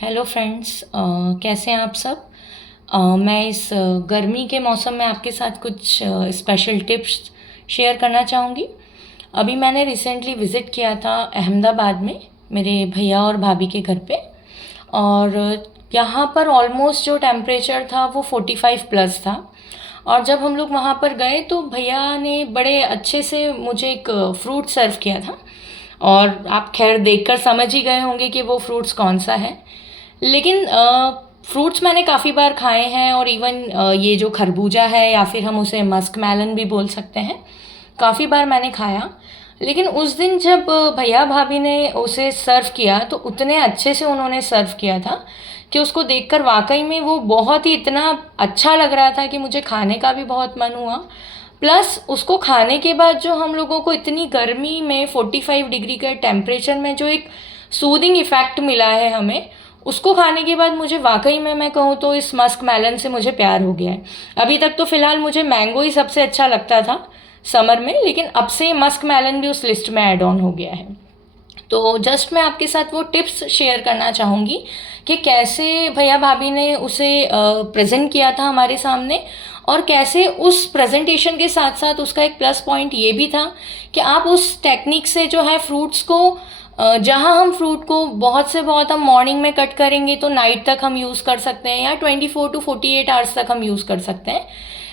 Hello friends, कैसे हैं आप सब। मैं इस गर्मी के मौसम में आपके साथ कुछ स्पेशल टिप्स शेयर करना चाहूँगी। अभी मैंने रिसेंटली विज़िट किया था अहमदाबाद में मेरे भैया और भाभी के घर पे। और यहाँ पर ऑलमोस्ट जो टेम्परेचर था वो 45 प्लस था। और जब हम लोग वहाँ पर गए तो भैया ने बड़े अच्छे से मुझे एक फ्रूट सर्व किया था। और आप खैर देखकर समझ ही गए होंगे कि वो फ्रूट्स कौन सा है। लेकिन फ्रूट्स मैंने काफ़ी बार खाए हैं, और इवन ये जो खरबूजा है या फिर हम उसे मस्क मैलन भी बोल सकते हैं, काफ़ी बार मैंने खाया। लेकिन उस दिन जब भैया भाभी ने उसे सर्व किया तो उतने अच्छे से उन्होंने सर्व किया था कि उसको देखकर वाकई में वो बहुत ही इतना अच्छा लग रहा था कि मुझे खाने का भी बहुत मन हुआ। प्लस उसको खाने के बाद जो हम लोगों को इतनी गर्मी में 45 डिग्री के टेम्परेचर में जो एक सूदिंग इफ़ेक्ट मिला है हमें, उसको खाने के बाद मुझे वाकई में मैं कहूँ तो इस मस्क मैलन से मुझे प्यार हो गया है। अभी तक तो फ़िलहाल मुझे मैंगो ही सबसे अच्छा लगता था समर में, लेकिन अब से मस्क मैलन भी उस लिस्ट में ऐड ऑन हो गया है। तो जस्ट मैं आपके साथ वो टिप्स शेयर करना चाहूँगी कि कैसे भैया भाभी ने उसे प्रेजेंट किया था हमारे सामने, और कैसे उस प्रेजेंटेशन के साथ साथ उसका एक प्लस पॉइंट ये भी था कि आप उस टेक्निक से जो है फ्रूट्स को, जहाँ हम फ्रूट को बहुत से बहुत हम मॉर्निंग में कट करेंगे तो नाइट तक हम यूज़ कर सकते हैं, या 24 to 48 आवर्स तक हम यूज़ कर सकते हैं।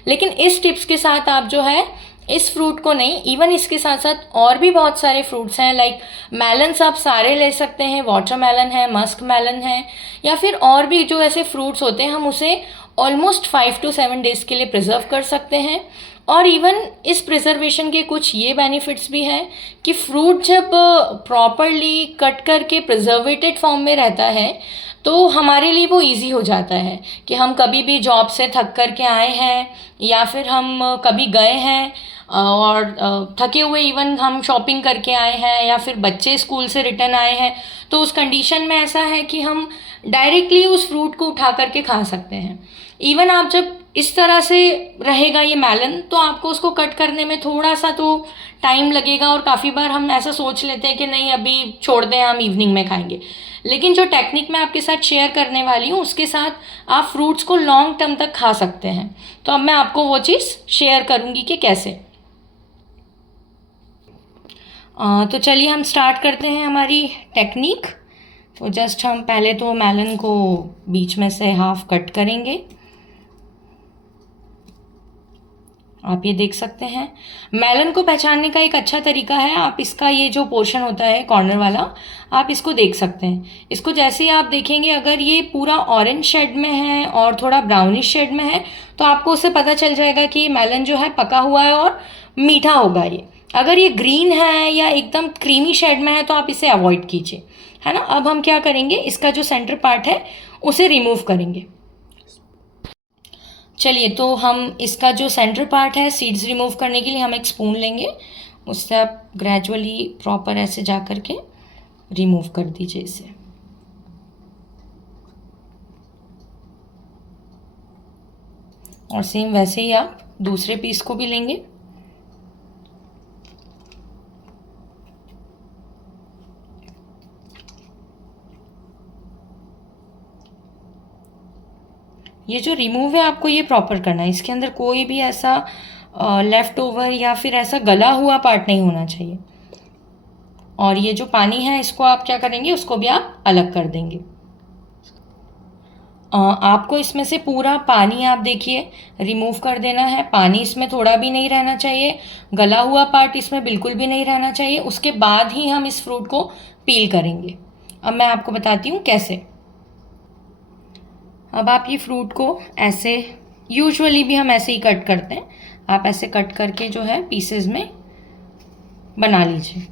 लेकिन इस टिप्स के साथ आप जो है इस फ्रूट को नहीं, इवन इसके साथ साथ और भी बहुत सारे फ्रूट्स हैं, लाइक मेलन्स आप सारे ले सकते हैं, वाटरमेलन है, मस्क मेलन है, या फिर और भी जो ऐसे फ्रूट्स होते हैं हम उसे ऑलमोस्ट 5 to 7 डेज के लिए प्रिजर्व कर सकते हैं। और इवन इस प्रिजर्वेशन के कुछ ये बेनिफिट्स भी हैं कि फ्रूट जब प्रॉपरली कट करके प्रिजर्वेटेड फॉर्म में रहता है तो हमारे लिए वो इजी हो जाता है कि हम कभी भी जॉब से थक कर के आए हैं, या फिर हम कभी गए हैं और थके हुए इवन हम शॉपिंग करके आए हैं, या फिर बच्चे स्कूल से रिटर्न आए हैं, तो उस कंडीशन में ऐसा है कि हम डायरेक्टली उस फ्रूट को उठा करके खा सकते हैं। इवन आप जब इस तरह से रहेगा ये मेलन, तो आपको उसको कट करने में थोड़ा सा तो टाइम लगेगा, और काफ़ी बार हम ऐसा सोच लेते हैं कि नहीं अभी छोड़ दें, हम इवनिंग में खाएंगे। लेकिन जो टेक्निक मैं आपके साथ शेयर करने वाली हूँ उसके साथ आप फ्रूट्स को लॉन्ग टर्म तक खा सकते हैं। तो अब मैं आपको वो चीज़ शेयर करूँगी कि कैसे। तो चलिए हम स्टार्ट करते हैं हमारी टेक्निक। तो जस्ट हम पहले तो मेलन को बीच में से हाफ कट करेंगे। आप ये देख सकते हैं, मेलन को पहचानने का एक अच्छा तरीका है, आप इसका ये जो पोर्शन होता है कॉर्नर वाला, आप इसको देख सकते हैं। इसको जैसे ही आप देखेंगे, अगर ये पूरा ऑरेंज शेड में है और थोड़ा ब्राउनिश शेड में है तो आपको उससे पता चल जाएगा कि ये मेलन जो है पका हुआ है और मीठा होगा ये। अगर ये ग्रीन है या एकदम क्रीमी शेड में है तो आप इसे अवॉइड कीजिए, है ना। अब हम क्या करेंगे, इसका जो सेंटर पार्ट है उसे रिमूव करेंगे। चलिए, तो हम इसका जो सेंटर पार्ट है सीड्स रिमूव करने के लिए हम एक स्पून लेंगे, उससे आप ग्रेजुअली प्रॉपर ऐसे जा कर के रिमूव कर दीजिए इसे। और सेम वैसे ही आप दूसरे पीस को भी लेंगे। ये जो रिमूव है आपको ये प्रॉपर करना है, इसके अंदर कोई भी ऐसा लेफ्ट ओवर या फिर ऐसा गला हुआ पार्ट नहीं होना चाहिए। और ये जो पानी है इसको आप क्या करेंगे, उसको भी आप अलग कर देंगे। आपको इसमें से पूरा पानी आप देखिए रिमूव कर देना है। पानी इसमें थोड़ा भी नहीं रहना चाहिए, गला हुआ पार्ट इसमें बिल्कुल भी नहीं रहना चाहिए। उसके बाद ही हम इस फ्रूट को पील करेंगे। अब मैं आपको बताती हूँ कैसे। अब आप ये फ्रूट को ऐसे, यूजुअली भी हम ऐसे ही कट करते हैं, आप ऐसे कट करके जो है पीसेस में बना लीजिए।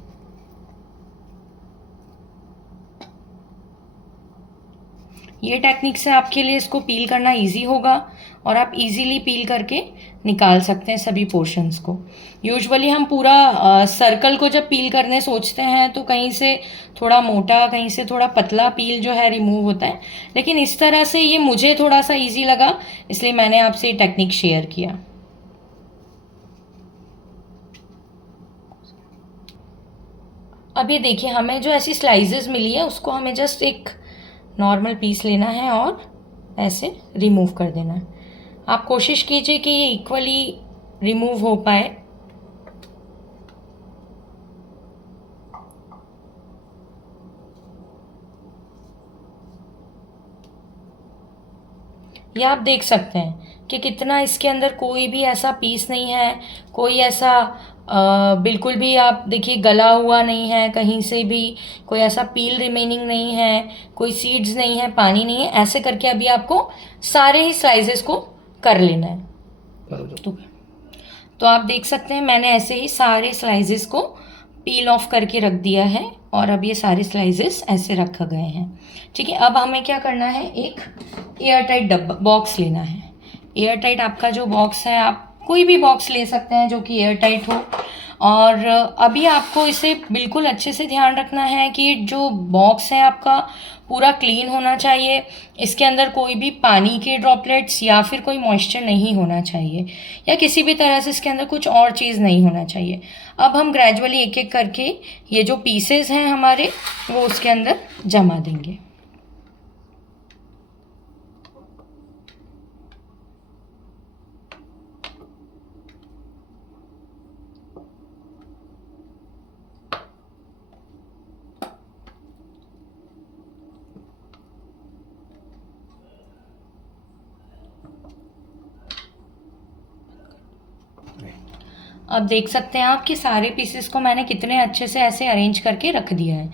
ये टेक्निक से आपके लिए इसको पील करना इजी होगा, और आप इजीली पील करके निकाल सकते हैं सभी पोर्शंस को। यूजुअली हम पूरा सर्कल को जब पील करने सोचते हैं तो कहीं से थोड़ा मोटा, कहीं से थोड़ा पतला पील जो है रिमूव होता है, लेकिन इस तरह से ये मुझे थोड़ा सा इजी लगा, इसलिए मैंने आपसे ये टेक्निक शेयर किया। अब ये देखिए, हमें जो ऐसी स्लाइसेस मिली है उसको हमें जस्ट एक नॉर्मल पीस लेना है और ऐसे रिमूव कर देना है। आप कोशिश कीजिए कि ये इक्वली रिमूव हो पाए। ये आप देख सकते हैं कि कितना इसके अंदर कोई भी ऐसा पीस नहीं है, कोई ऐसा बिल्कुल भी आप देखिए गला हुआ नहीं है, कहीं से भी कोई ऐसा पील रिमेनिंग नहीं है, कोई सीड्स नहीं है, पानी नहीं है। ऐसे करके अभी आपको सारे ही स्लाइसेस को कर लेना है। तो आप देख सकते हैं मैंने ऐसे ही सारे स्लाइसेस को पील ऑफ करके रख दिया है और अब ये सारे स्लाइसेस ऐसे रखे गए हैं। ठीक है, अब हमें क्या करना है, एक एयर टाइट डब्बा बॉक्स लेना है। एयर टाइट आपका जो बॉक्स है, आप कोई भी बॉक्स ले सकते हैं जो कि एयर टाइट हो। और अभी आपको इसे बिल्कुल अच्छे से ध्यान रखना है कि जो बॉक्स है आपका पूरा क्लीन होना चाहिए। इसके अंदर कोई भी पानी के ड्रॉपलेट्स या फिर कोई मॉइस्चर नहीं होना चाहिए, या किसी भी तरह से इसके अंदर कुछ और चीज़ नहीं होना चाहिए। अब हम ग्रेजुअली एक एक करके ये जो पीसेस हैं हमारे वो उसके अंदर जमा देंगे। अब देख सकते हैं आप कि सारे पीसेस को मैंने कितने अच्छे से ऐसे अरेंज करके रख दिया है।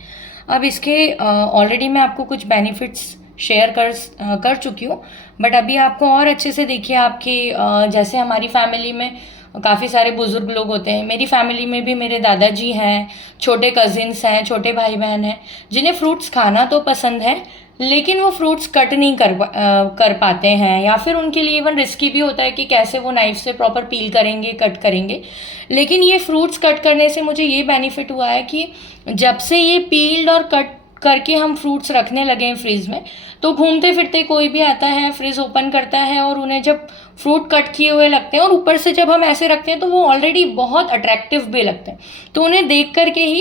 अब इसके ऑलरेडी मैं आपको कुछ बेनिफिट्स शेयर कर चुकी हूँ, बट अभी आपको और अच्छे से देखिए। आपके जैसे हमारी फैमिली में काफ़ी सारे बुज़ुर्ग लोग होते हैं, मेरी फैमिली में भी मेरे दादाजी हैं, छोटे कज़िन्स हैं, छोटे भाई बहन हैं, जिन्हें फ्रूट्स खाना तो पसंद है लेकिन वो फ्रूट्स कट नहीं कर पाते हैं, या फिर उनके लिए इवन रिस्की भी होता है कि कैसे वो नाइफ से प्रॉपर पील करेंगे, कट करेंगे। लेकिन ये फ्रूट्स कट करने से मुझे ये बेनिफिट हुआ है कि जब से ये पील्ड और कट करके हम फ्रूट्स रखने लगे हैं फ्रिज में, तो घूमते फिरते कोई भी आता है, फ्रिज ओपन करता है और उन्हें जब फ्रूट कट किए हुए लगते हैं और ऊपर से जब हम ऐसे रखते हैं तो वो ऑलरेडी बहुत अट्रैक्टिव भी लगते हैं, तो उन्हें देख करके ही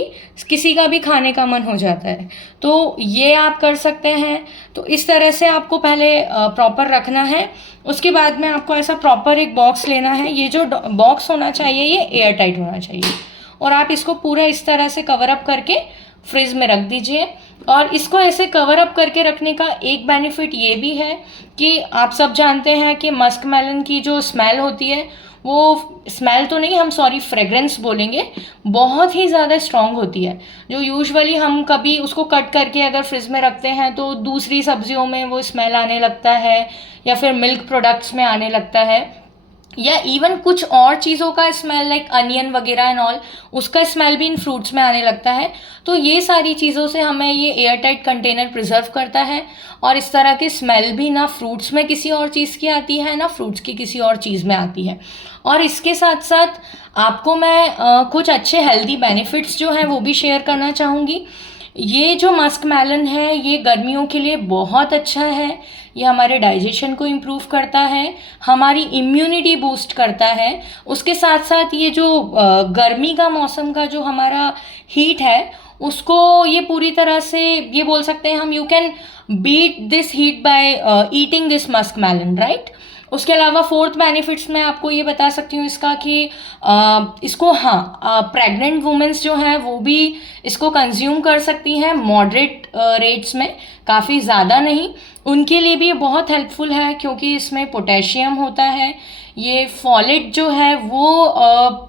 किसी का भी खाने का मन हो जाता है। तो ये आप कर सकते हैं। तो इस तरह से आपको पहले प्रॉपर रखना है, उसके बाद में आपको ऐसा प्रॉपर एक बॉक्स लेना है। ये जो बॉक्स होना चाहिए ये एयर टाइट होना चाहिए, और आप इसको पूरा इस तरह से कवर अप करके फ्रिज में रख दीजिए। और इसको ऐसे कवर अप करके रखने का एक बेनिफिट ये भी है कि आप सब जानते हैं कि मस्क मेलन की जो स्मेल होती है, वो स्मेल तो नहीं, हम सॉरी फ्रेग्रेंस बोलेंगे, बहुत ही ज़्यादा स्ट्रॉन्ग होती है। जो यूजुअली हम कभी उसको कट करके अगर फ्रिज में रखते हैं तो दूसरी सब्जियों में वो स्मेल आने लगता है, या फिर मिल्क प्रोडक्ट्स में आने लगता है, या इवन कुछ और चीज़ों का स्मेल लाइक अनियन वगैरह एंड ऑल, उसका स्मेल भी इन फ्रूट्स में आने लगता है। तो ये सारी चीज़ों से हमें ये एयर टाइट कंटेनर प्रिजर्व करता है, और इस तरह की स्मेल भी ना फ्रूट्स में किसी और चीज़ की आती है, ना फ्रूट्स की किसी और चीज़ में आती है। और इसके साथ साथ आपको मैं कुछ अच्छे हेल्दी बेनिफिट्स जो हैं वो भी शेयर करना चाहूँगी। ये जो मस्क मेलन है ये गर्मियों के लिए बहुत अच्छा है। ये हमारे डाइजेशन को इम्प्रूव करता है, हमारी इम्यूनिटी बूस्ट करता है। उसके साथ साथ ये जो गर्मी का मौसम का जो हमारा हीट है उसको ये पूरी तरह से ये बोल सकते हैं हम, you can beat this heat by eating this musk melon, right. उसके अलावा फोर्थ बेनिफिट्स मैं आपको ये बता सकती हूँ इसका कि इसको प्रेग्नेंट वुमेंस जो हैं वो भी इसको कंज्यूम कर सकती हैं मॉडरेट रेट्स में, काफ़ी ज़्यादा नहीं। उनके लिए भी ये बहुत हेल्पफुल है क्योंकि इसमें पोटेशियम होता है, ये फॉलेट जो है वो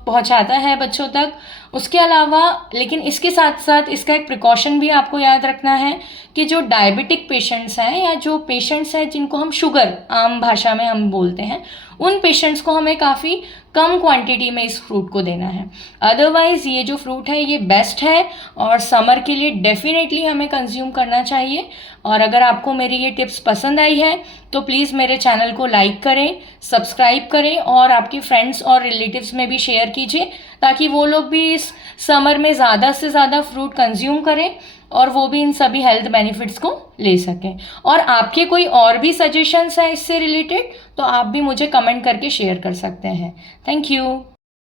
पहुंचाता है बच्चों तक। उसके अलावा लेकिन इसके साथ साथ इसका एक प्रिकॉशन भी आपको याद रखना है कि जो डायबिटिक पेशेंट्स हैं या जो पेशेंट्स हैं जिनको हम शुगर आम भाषा में हम बोलते हैं, उन पेशेंट्स को हमें काफ़ी कम क्वांटिटी में इस फ्रूट को देना है। अदरवाइज़ ये जो फ्रूट है ये बेस्ट है और समर के लिए डेफिनेटली हमें कंज्यूम करना चाहिए। और अगर आपको मेरी ये टिप्स पसंद आई है तो प्लीज़ मेरे चैनल को लाइक करें, सब्सक्राइब करें और आपके फ्रेंड्स और रिलेटिव्स में भी शेयर कीजिए ताकि वो लोग भी इस समर में ज़्यादा से ज़्यादा फ्रूट कंज्यूम करें और वो भी इन सभी हेल्थ बेनिफिट्स को ले सकें। और आपके कोई और भी सजेशंस हैं इससे रिलेटेड तो आप भी मुझे कमेंट करके शेयर कर सकते हैं। Thank you.